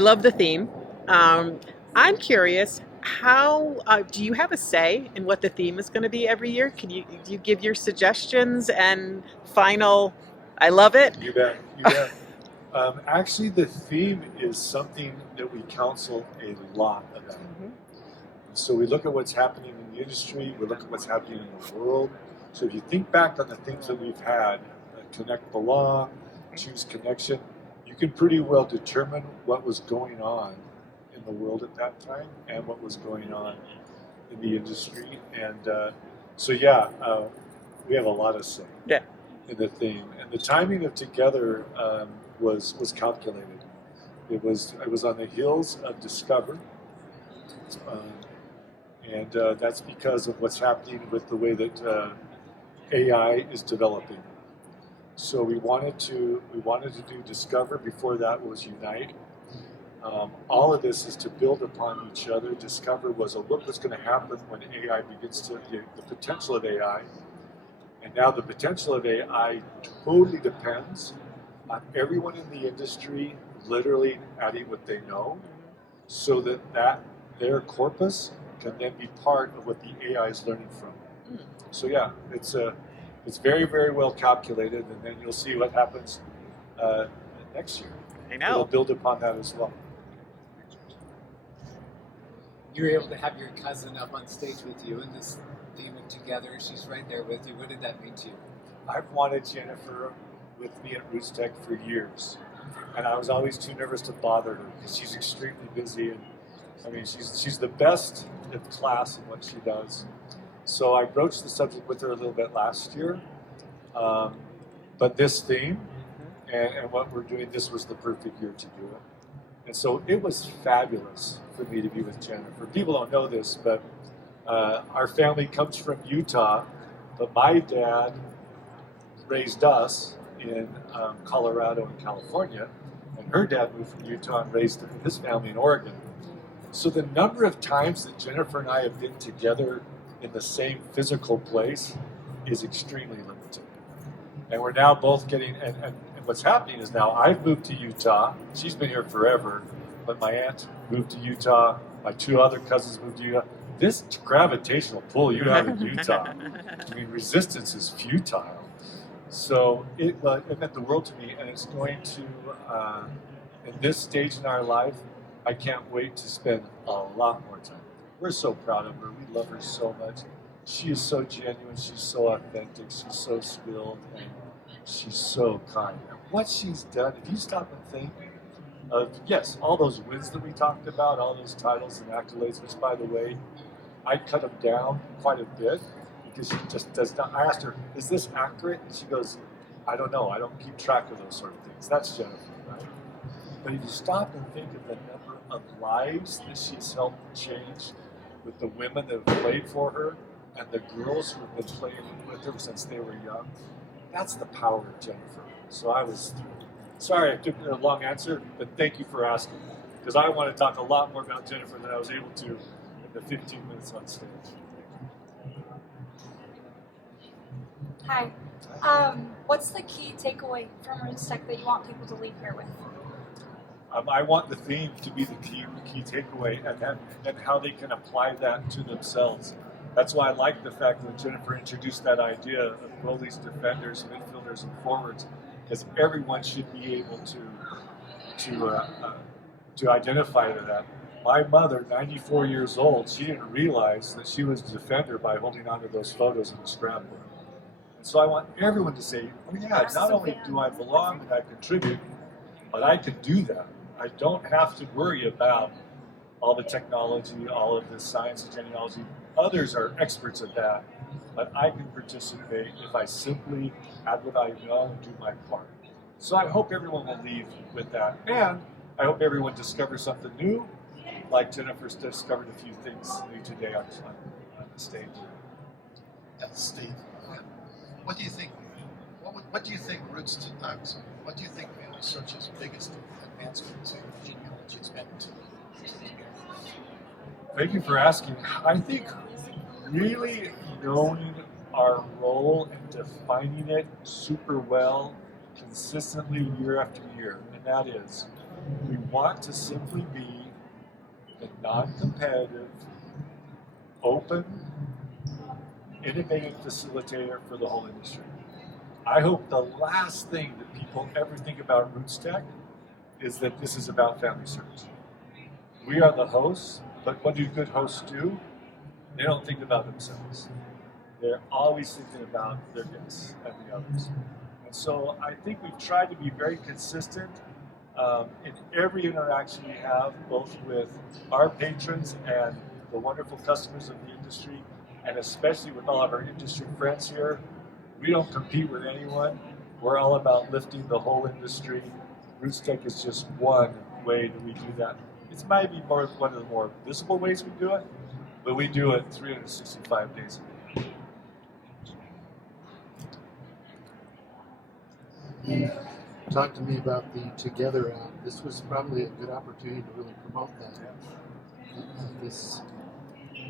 love the theme. I'm curious, how do you have a say in what the theme is going to be every year? Do you give your suggestions and final? I love it. You bet. You bet. Actually, the theme is something that we counsel a lot about. So we look at what's happening in the industry, we look at what's happening in the world. So if you think back on the things that we've had, connect, belong, choose connection, you can pretty well determine what was going on in the world at that time and what was going on in the industry. And we have a lot of say Yeah. in the theme. And the timing of Together was calculated. It was on the heels of Discover. And that's because of what's happening with the way that AI is developing. So we wanted to do Discover. Before that was Unite. All of this is to build upon each other. Discover was a look what's going to happen when AI begins to the potential of AI. And now the potential of AI totally depends on everyone in the industry literally adding what they know, so that their corpus can then be part of what the AI is learning from. So yeah, it's very, very well calculated, and then you'll see what happens next year. I know. It'll build upon that as well. You were able to have your cousin up on stage with you in this theme of Together. She's right there with you. What did that mean to you? I've wanted Jennifer with me at RootsTech for years, and I was always too nervous to bother her because she's extremely busy, and I mean she's the best in class in what she does. So I broached the subject with her a little bit last year, but this theme and what we're doing, this was the perfect year to do it. And so it was fabulous for me to be with Jennifer. People don't know this, but our family comes from Utah, but my dad raised us in Colorado and California, and her dad moved from Utah and raised his family in Oregon. So the number of times that Jennifer and I have been together in the same physical place is extremely limited. And we're now both getting, and what's happening is now I've moved to Utah. She's been here forever, but my aunt moved to Utah. My two other cousins moved to Utah. This gravitational pull you have in Utah, I mean, resistance is futile. So it meant the world to me, and it's going to, in this stage in our life, I can't wait to spend a lot more time. We're so proud of her. We love her so much. She is so genuine. She's so authentic. She's so skilled, and she's so kind. And what she's done, if you stop and think of, yes, all those wins that we talked about, all those titles and accolades, which, by the way, I cut them down quite a bit because she just does not. I asked her, is this accurate? And she goes, I don't know. I don't keep track of those sort of things. That's Jennifer, right? But if you stop and think of the number of lives that she's helped change with the women that have played for her and the girls who have been playing with her since they were young, that's the power of Jennifer. So I was thrilled. Sorry I took a long answer, but thank you for asking, because I want to talk a lot more about Jennifer than I was able to in the 15 minutes on stage. Hi. What's the key takeaway from RootsTech that you want people to leave here with? I want the theme to be the key takeaway, and how they can apply that to themselves. That's why I like the fact that Jennifer introduced that idea of goalies, defenders, midfielders, and forwards, because everyone should be able to identify that. My mother, 94 years old, she didn't realize that she was a defender by holding on to those photos in the scrapbook. And so I want everyone to say, oh yeah, not only do I belong and I contribute, but I can do that. I don't have to worry about all the technology, all of the science and genealogy. Others are experts at that, but I can participate if I simply add what I know and do my part. So I hope everyone will leave with that, and I hope everyone discovers something new, like Jennifer's discovered a few things new today on the stage. Steve, what do you think? What do you think what do you think FamilySearch's biggest advancement in genealogy has been to Thank you for asking. I think really knowing our role and defining it super well, consistently year after year, and that is We want to simply be the non-competitive, open, innovative facilitator for the whole industry. I hope the last thing that people ever think about RootsTech is that this is about family search. We are the hosts, but what do good hosts do? They don't think about themselves. They're always thinking about their guests and the others. And so I think we've tried to be very consistent in every interaction we have, both with our patrons and the wonderful customers of the industry, and especially with all of our industry friends here. We don't compete with anyone. We're all about lifting the whole industry. RootsTech is just one way that we do that. It's maybe one of the more visible ways we do it, but we do it 365 days a week. Talk to me about the Together app. This was probably a good opportunity to really promote that. This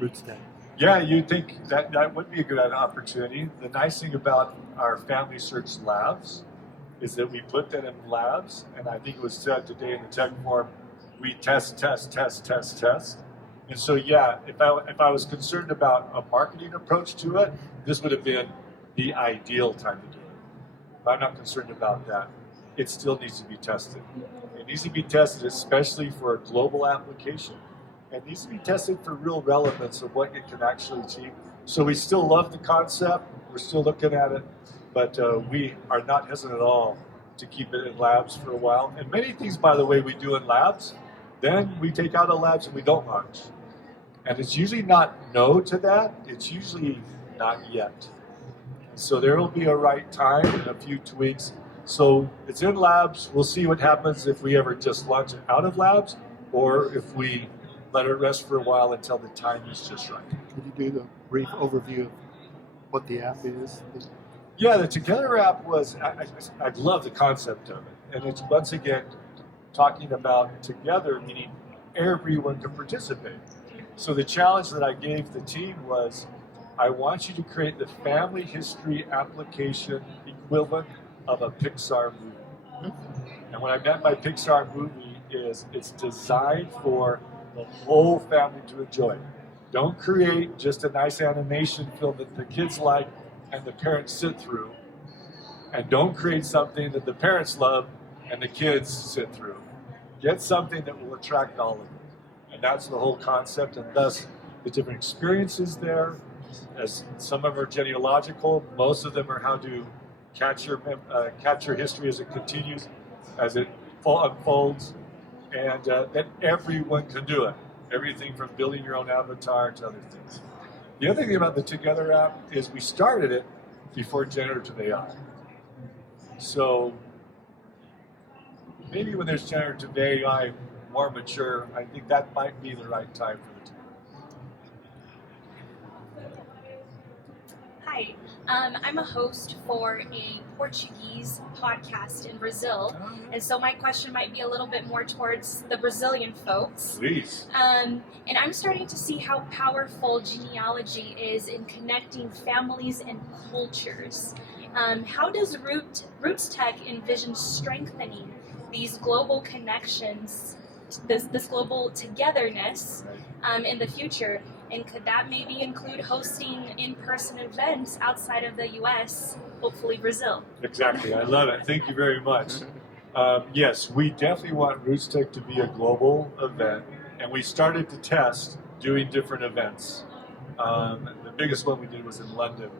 RootsTech. Yeah, you'd think that would be a good opportunity. The nice thing about our Family Search Labs is that we put that in labs, and I think it was said today in the tech forum, we test. And so, yeah, if I was concerned about a marketing approach to it, this would have been the ideal time to do it. But I'm not concerned about that. It still needs to be tested. It needs to be tested, especially for a global application. It needs to be tested for real relevance of what it can actually achieve. So we still love the concept. We're still looking at it, but we are not hesitant at all to keep it in labs for a while. And many things, by the way, we do in labs, then we take out of labs and we don't launch. And it's usually not no to that. It's usually not yet. So there will be a right time and a few tweaks. So it's in labs. We'll see what happens if we ever just launch it out of labs, or if we let it rest for a while until the time is just right. Could you do the brief overview of what the app is? Yeah, the Together app was, I love the concept of it. And it's once again talking about together, meaning everyone can participate. So the challenge that I gave the team was, I want you to create the family history application equivalent of a Pixar movie. And what I meant by Pixar movie is it's designed for the whole family to enjoy. Don't create just a nice animation film that the kids like and the parents sit through. And don't create something that the parents love and the kids sit through. Get something that will attract all of them. And that's the whole concept, and thus the different experiences there. As some of them are genealogical, most of them are how to catch your history as it continues, as it unfolds, and that everyone can do it. Everything from building your own avatar to other things. The other thing about the Together app is we started it before generative AI. So maybe when there's generative AI more mature, I think that might be the right time for the tool. Hi, I'm a host for a Portuguese podcast in Brazil, and so my question might be a little bit more towards the Brazilian folks. Please. And I'm starting to see how powerful genealogy is in connecting families and cultures. How does RootsTech envision strengthening these global connections, this global togetherness in the future? And could that maybe include hosting in-person events outside of the U.S., hopefully Brazil? Exactly, I love it. Thank you very much. Yes, we definitely want RootsTech to be a global event, and we started to test doing different events. The biggest one we did was in London,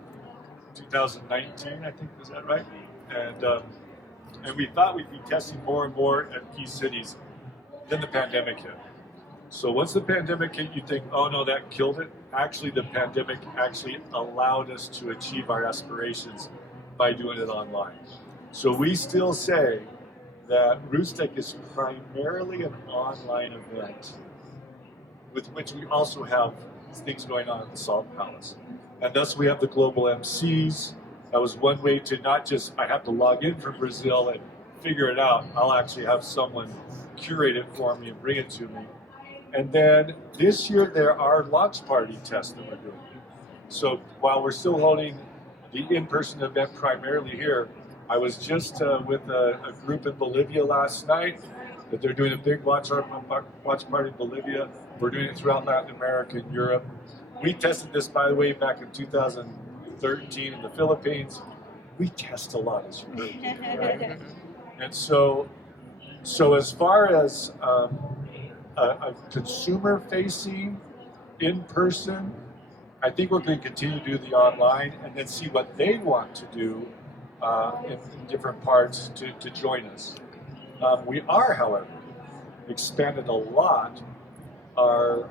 2019, I think, is that right? And we thought we'd be testing more and more at key cities. Then the pandemic hit. So once the pandemic hit, you think, oh no, that killed it. Actually, the pandemic actually allowed us to achieve our aspirations by doing it online. So we still say that RootsTech is primarily an online event, with which we also have things going on at the Salt Palace. And thus we have the global MCs. That was one way to not just, I have to log in from Brazil and figure it out. I'll actually have someone curate it for me and bring it to me. And then this year there are launch party tests that we're doing. So while we're still holding the in-person event primarily here, I was just with a group in Bolivia last night, But they're doing a big watch party in Bolivia. We're doing it throughout Latin America and Europe. We tested this, by the way, back in 2013 in the Philippines. We test a lot, as you heard, right? And so as far as a consumer-facing, in-person, I think we're going to continue to do the online and then see what they want to do in different parts to join us. We are, however, expanded a lot our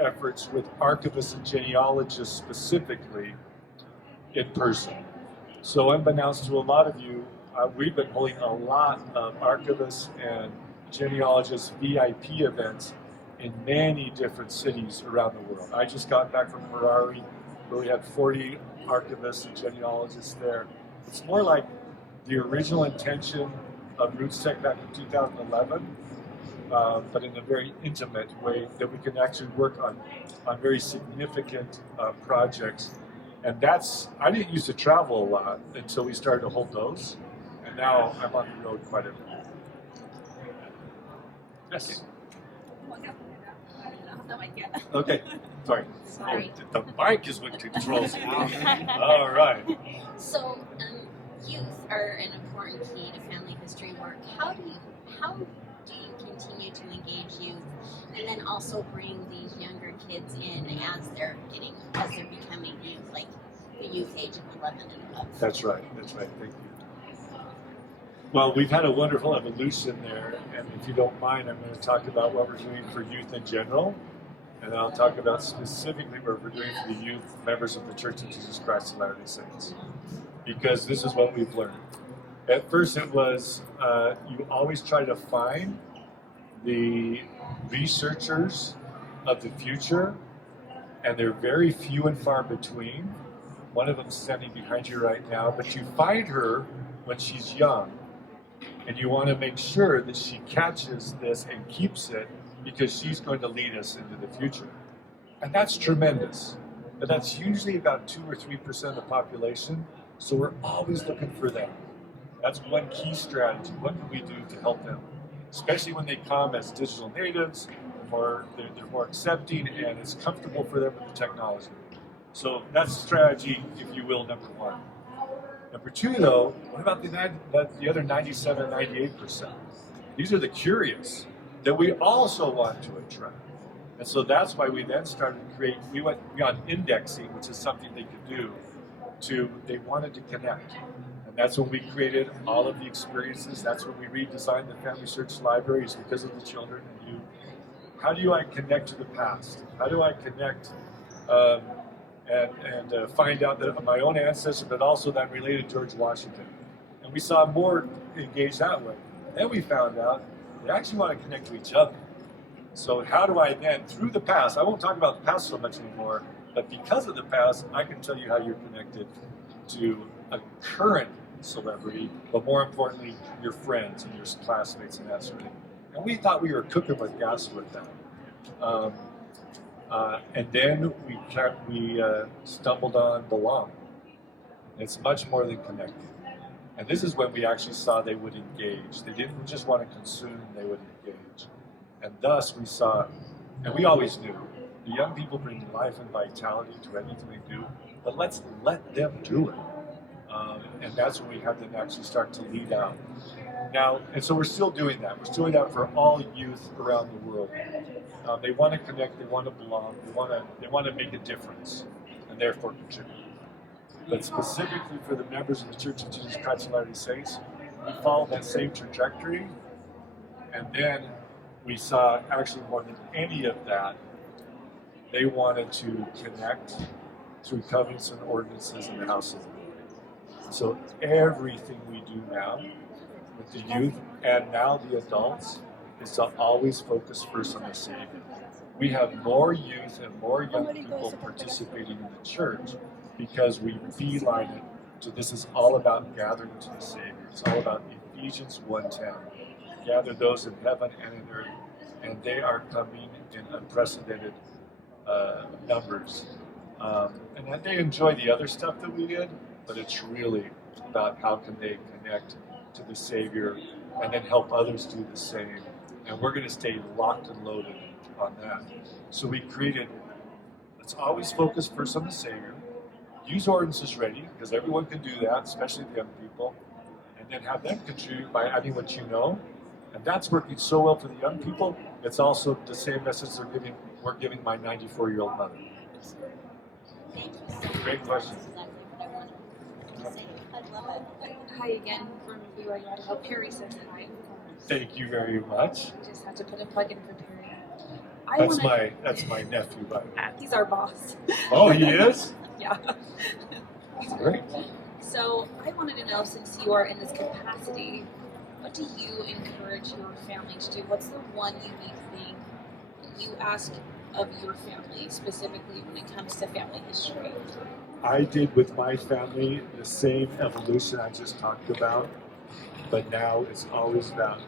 efforts with archivists and genealogists specifically in person. So unbeknownst to a lot of you, we've been holding a lot of archivists and genealogists VIP events in many different cities around the world. I just got back from Harare, where we had 40 archivists and genealogists there. It's more like the original intention of RootsTech back in 2011, but in a very intimate way that we can actually work on very significant projects. And I didn't used to travel a lot until we started to hold those, and now I'm on the road quite a bit. Yes? Okay, sorry. Sorry. Oh, the mic is what controls it. All right. So, youth are an important key to family history work. How do you continue to engage youth, and then also bring these younger kids in as they're becoming youth, like the youth age of 11 and above? That's right. Thank you. Well, we've had a wonderful evolution there, and if you don't mind, I'm going to talk about what we're doing for youth in general, and then I'll talk about specifically what we're doing for the youth members of the Church of Jesus Christ of Latter-day Saints, because this is what we've learned. At first it was, you always try to find the researchers of the future, and they're very few and far between. One of them's standing behind you right now, but you find her when she's young, and you want to make sure that she catches this and keeps it, because she's going to lead us into the future. And that's tremendous. But that's usually about 2 or 3% of the population, so we're always looking for them. That's one key strategy. What can we do to help them? Especially when they come as digital natives, they're more accepting, and it's comfortable for them with the technology. So that's strategy, if you will, number one. Number two, though, what about the other 97, 98%? These are the curious that we also want to attract. And so that's why we then started to create, we went beyond indexing, which is something they could do, to they wanted to connect. And that's when we created all of the experiences. That's when we redesigned the Family Search libraries because of the children and youth. How do I connect to the past? How do I connect and find out that my own ancestor, but also that I'm related to George Washington? And we saw more engaged that way. Then we found out they actually want to connect to each other. So how do I then, through the past, I won't talk about the past so much anymore, but because of the past, I can tell you how you're connected to a current celebrity, but more importantly, your friends and your classmates and that sort of thing. And we thought we were cooking with gas with that. And then we stumbled on Belong. It's much more than connecting. And this is when we actually saw they would engage. They didn't just want to consume, they would engage. And thus we saw, and we always knew, the young people bring life and vitality to anything they do, but let's let them do it. And that's when we had them actually start to lead out. Now, and so we're still doing that. We're still doing that for all youth around the world. They want to connect, they want to belong, they want to make a difference, and therefore contribute. But specifically for the members of the Church of Jesus Christ of Latter-day Saints, we followed that same trajectory, and then we saw actually more than any of that, they wanted to connect through covenants and ordinances in the house of the Lord. So everything we do now with the youth and now the adults is to always focus first on the Savior. We have more youth and more young people participating in the church because we beeline it to this is all about gathering to the Savior. It's all about Ephesians 1:10. Gather those in heaven and in earth, and they are coming in unprecedented numbers. And then they enjoy the other stuff that we did, but it's really about how can they connect to the Savior and then help others do the same. and we're going to stay locked and loaded on that. So we created, let's always focus first on the Savior, use ordinances ready, because everyone can do that, especially the young people, and then have them contribute by adding what you know. And that's working so well for the young people. It's also the same message we're giving my 94-year-old mother. Thank you so much. Great question. That's exactly what I wanted to say. I love it. Hi again from BYU Idaho. Perry says hi. Thank you very much. We just had to put a plug in for Perry. That's my nephew, by the way. He's our boss. Oh, he is? Yeah. That's great. So I wanted to know, since you are in this capacity, what do you encourage your family to do? What's the one unique thing that you ask of your family, specifically when it comes to family history? I did with my family the same evolution I just talked about, but now it's always about,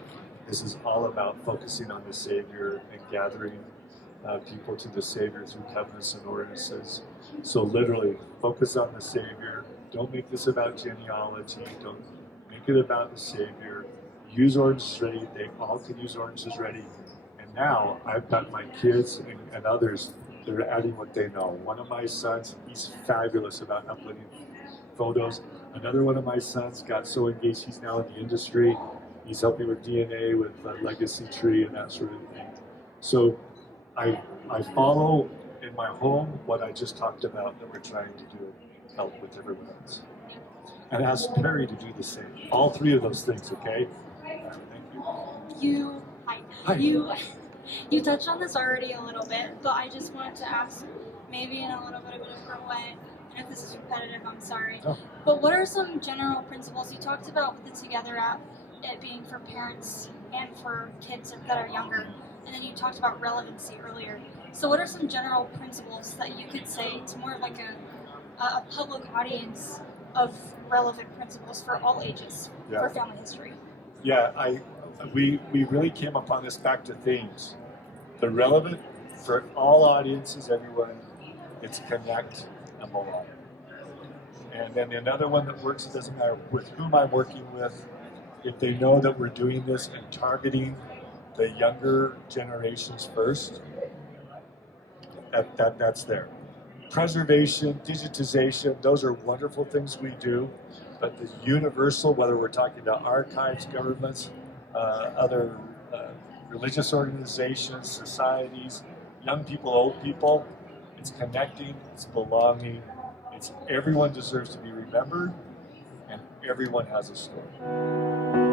this is all about focusing on the Savior and gathering people to the Savior through covenants and ordinances. So literally, focus on the Savior. Don't make this about genealogy. Don't make it about the Savior. Use ordinances ready. They all can use ordinances ready. And now I've got my kids and others that are adding what they know. One of my sons, he's fabulous about uploading photos. Another one of my sons got so engaged, he's now in the industry. He's helping with DNA, with legacy tree and that sort of thing. So I follow in my home what I just talked about that we're trying to do, help with everyone else. And ask Perry to do the same. All three of those things, okay? Thank you. Hi. You touched on this already a little bit, but I just wanted to ask, maybe in a little bit of a different way, and if this is repetitive, I'm sorry. Oh. But what are some general principles you talked about with the Together app, it being for parents and for kids that are younger, and then you talked about relevancy earlier. So what are some general principles that you could say to more of like a public audience of relevant principles for all ages for family history? Yeah, we really came upon this back to themes. The relevant for all audiences, everyone, it's connect and belong. And then another one that works, it doesn't matter with whom I'm working with, if they know that we're doing this and targeting the younger generations first, that's there. Preservation, digitization, those are wonderful things we do, but the universal, whether we're talking about archives, governments, other religious organizations, societies, young people, old people, it's connecting, it's belonging, it's everyone deserves to be remembered, and everyone has a story.